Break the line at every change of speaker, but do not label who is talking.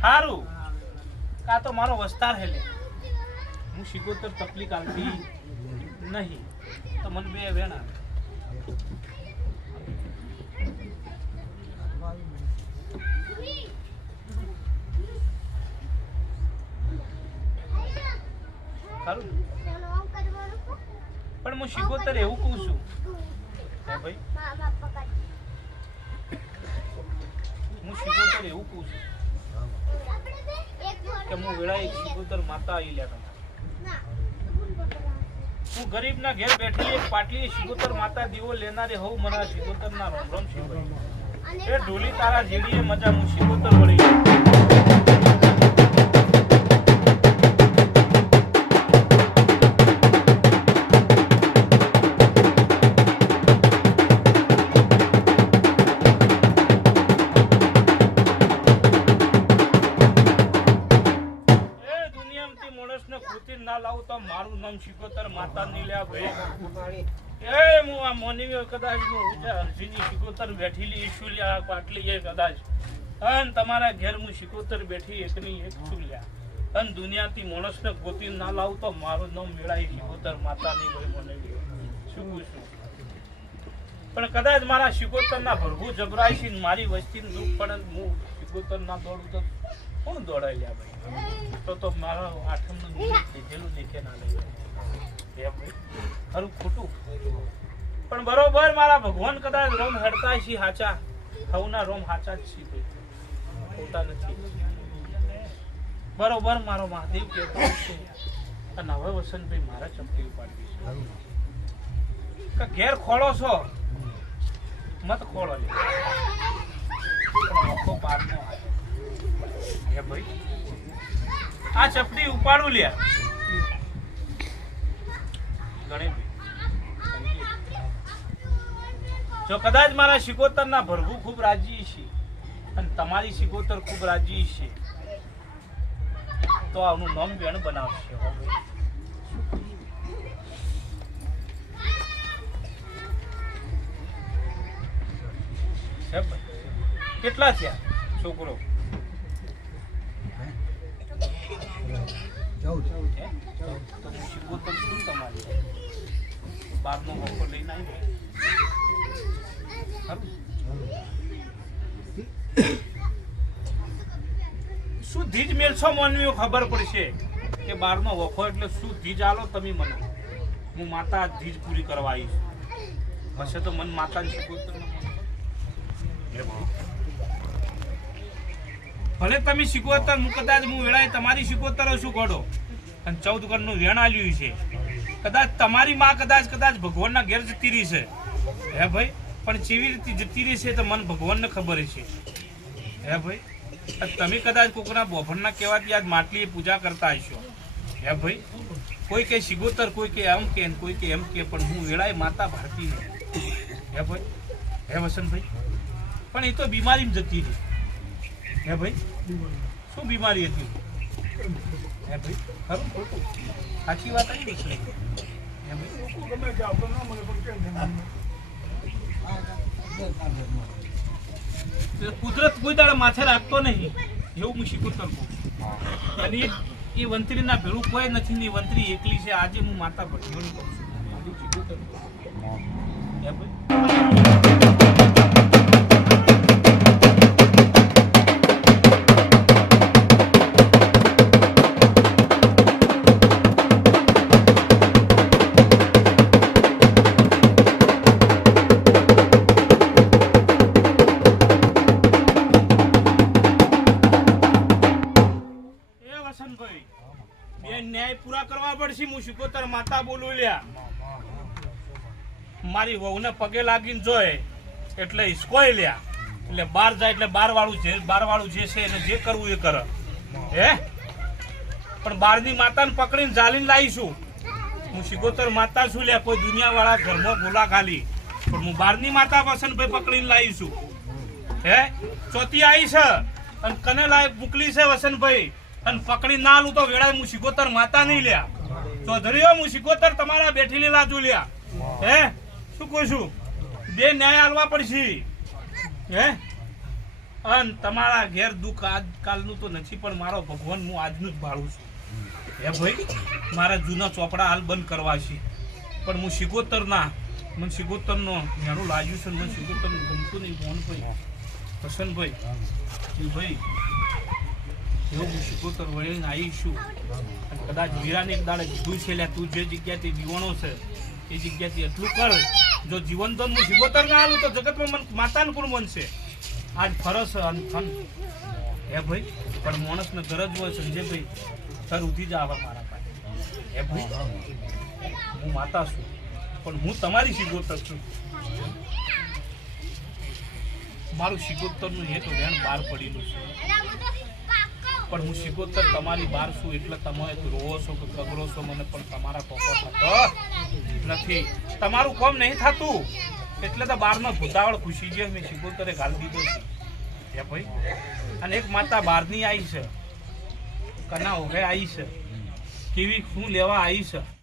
સારું કા તો મારો વસ્તાર હેલે. હું શીખોતર તકલીફ આવતી નહીં. તો મને બે વેણા પણ હું શીખોતર એવું કહું છું. ભાઈ હું શીખોતર એવું કહું છું. કે હું વેળા એક માતા આવી લ્યા હું ગરીબ ના ઘેર બેઠી એક પાટલી શીખોતર માતા દીવો લેનારે હોઉં મારા શીખોતર ના રોમ રોમ શિવ એ ઢોલી તારા જેડીએ મજા હું શીખોતર વળી મારું નામ માતા ની લ્યા ભાઈ. એ હું આ મોની કદાચ હું ઊંચા હરસીની શીખોતર બેઠેલી ઈશુ લ્યા પાટલી એ કદાચ. અન તમારા ઘેર હું શીખોતર બેઠી એકની એક છું લ્યા. અન દુનિયાથી માણસને ગોતી ના લાવું તો મારું નામ મેળાય માતા માતાની ભાઈ મને શું પૂછું? પણ કદાચ મારા શિકોતર ના ભરભું જબરાય છે મારી વસ્તી દુઃખ પડે હું શિકોતર ના દોડું તો કોણ દોડાઈ લ્યા ભાઈ? તો તો મારા આઠમનું લીધેલું લીખે ના લઈ ખરું ખોટું? પણ બરોબર મારા ભગવાન કદાચ રોમ હડતા છે હાચા. હવના રોમ હાચા જ છે ભાઈ. ખોટા નથી. બરોબર મારો મહાદેવ કહેતો છે. અને હવે વસંતભાઈ મારા ચપટી ઉપાડવી છે. કે ઘેર ખોળો છો? મત ખોળો લે પણ આખો બહારનો આવ્યો. આ ચપટી ઉપાડું લે. જો કદાચ મારા શિકોતર ના ભરવું ખૂબ રાજી છે અને તમારી શિકોતર ખૂબ રાજી છે, તો આનું નામ બેન બનાવશે? કેટલા થયા? છોકરો? શિકોતર છું તમારી બારનો મોકો લઈને આવી? શું ધીજ મેળશો મનવી ખબર પડશે કે બારનો વખો એટલે શું ધીજ આલો તમે મને. હું માતા ધીજ પૂરી કરવા આવીશ. હશે તો મન માતા શીખોતર ભલે તમે શીખવતર હું કદાચ હું વેળાએ તમારી શીખવતર હશું ઘડો અને ચૌદ ઘરનું વેણ આલ્યું છે. કદાચ તમારી માં કદાચ કદાચ ભગવાનના ઘેર જતી રહી હે ભાઈ? પણ કેવી રીતે જતી રહી છે તો મને ભગવાનને ખબર છે. હે ભાઈ? તમે કદાચ કોકના બોભણના કહેવાથી આજ માટલીએ પૂજા કરતા હશો. હે ભાઈ? કોઈ કે શિગોતર કોઈ કે એમ કે કોઈ કે એમ કે, પણ હું વેળાએ માતા ભારતી હે ભાઈ? હે વસંતભાઈ? પણ એ તો બીમારીમાં જતી રહી. હે ભાઈ? શું બીમારી હતી? હે ભાઈ? ખરું? ખોટું સાચી વાત આવી વસંતભાઈ હે ભાઈ? તો કુદરત કોઈ દાડે માથે રાખતો નહીં. એવું હું શીખું તરફ અને એ વંતરીના ભેળું કોઈ નથી ને વંત્રી એકલી છે. આજે હું માતા પર જીવન કરું છું. હે ભાઈ? માતા બોલું લ્યા. મારી વહુને પગે લાગીને જોય, એટલે હિસકોય લ્યા. એટલે બાર જાય એટલે બાર વાળું છે બાર વાળું જે છે એને જે કરવું એ કરે. હે? પણ બારની માતાને પકડીને જાલીને લાવીશું. હું સિગોતર માતા છું લ્યા, કોઈ દુનિયા વાળા ઘરમાં ગોલા ખાલી. પણ હું બારની માતા વસંતભાઈ પકડીને લાવીશું. હે? ચોથી આવી છે અને કને લાય મોકલી છે વસંતભાઈ? અને પકડી ના લઉં તો વેળાએ હું સિગોતર માતા નહીં લ્યા. ચૌધરીઓ હું શિકોતર તમારા બેઠેલી લાજુ લ્યા. હે? શું કહું છું? બે ન્યાય આલવા પડશે. હે? અન તમારા ઘેર દુઃખ આજકાલનું તો નથી પણ મારો ભગવાન હું આજનું જ ભાળું છું. હે ભાઈ? મારા જૂના ચોપડા હાલ બંધ કરવા છે. પણ હું શિકોતર ના મને શિકોતર નો ઘણું લાગ્યું છે મને શિકોતર ગમતું નહીં ભવન ભાઈ પ્રસન્નભાઈ. ભાઈ ભાઈ એવું હું શિકોતર વળીને આવીશું અને કદાચ વીરાને એક દાડે કીધું છે તું જે જગ્યાથી દીવાનો છે, એ જગ્યાથી એટલું કર. જો જીવન તો હું શિકોતર ના આલું તો જગતમાં મન માતાનું કોણ બનશે આજ ફરસ અને ફન. હે ભાઈ? પણ માણસને ગરજ હોય સંજયભાઈ સર ઉઠી જ આવા મારા પાસે. હે ભાઈ? હું માતા છું, પણ હું તમારી શિગોતર છું. મારું શિકોતરનું એક વેણ બહાર પડેલું છે. પણ હું શિકોતર તમારી બહાર છું એટલે તમે રોવો છો કે કગરો છો, મને પણ તમારા કોકો થતો નથી. તમારું કોમ નહીં થતું. એટલે તો બારનો ભૂતાવળ ખુશી છે, મેં શિકોતરે ગાળી દીધો છે. હે ભાઈ? અને એક માતા બહારની આવી છે. કના ઓઘે આવી છે. કેવી, શું લેવા આવી છે?